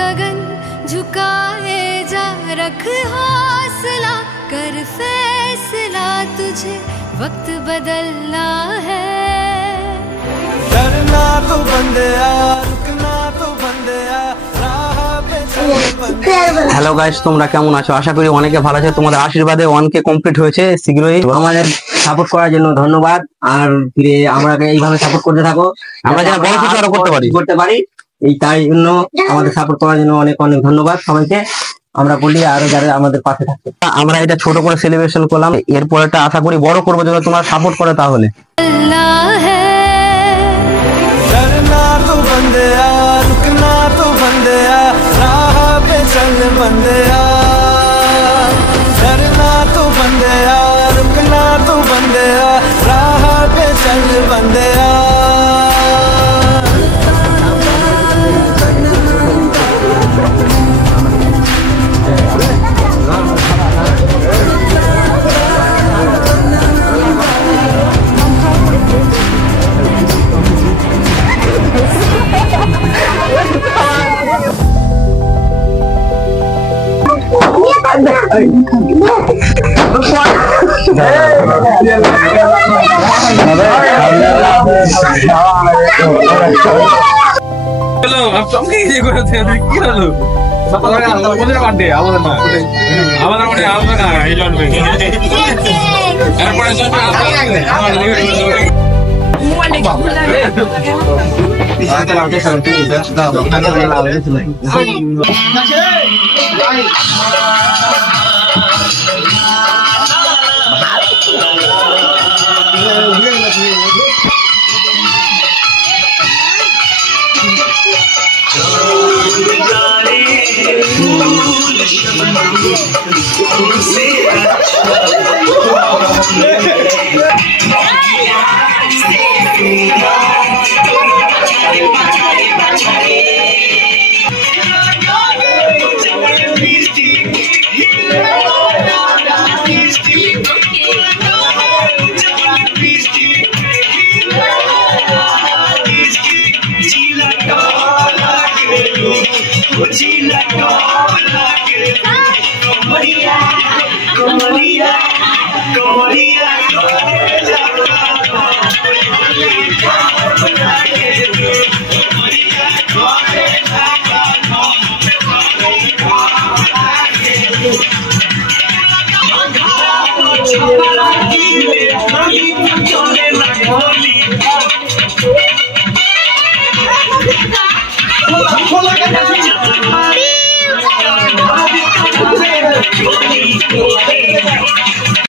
गगन झुकाए जा, रख हौसला कर फैसला, तुझे वक्त बदलना है। डरना तो बंदिया, रुकना तो बंदिया, राह पे चल बंदिया। হ্যালো গাইস, তোমরা কেমন আছো? আশা করি অনেকে ভালো আছে। তোমাদের আশীর্বাদে 1K কমপ্লিট হয়েছে শীঘ্রই। আমাদের সাপোর্ট করার জন্য ধন্যবাদ। আর ফিরে আমাকে এইভাবে সাপোর্ট করতে থাকো, আমরা যেন বড় কিছু আরো করতে পারি। এই তাই জন্য আমাদের সাপোর্ট করার জন্য অনেক অনেক ধন্যবাদ সবাইকে। আমরা বলি আরো যারা আমাদের পাশে থাকছে। আমরা এটা ছোট করে সেলিব্রেশন করলাম, এরপরটা আশা করি বড় করবো যদি তোমরা সাপোর্ট করে তাহলে। डरना तो बंदिया, रुकना तो बंदिया, राह पे चल बंदिया। डरना तो बंदिया, रुकना तो बंदिया, राह पे चल बंदिया।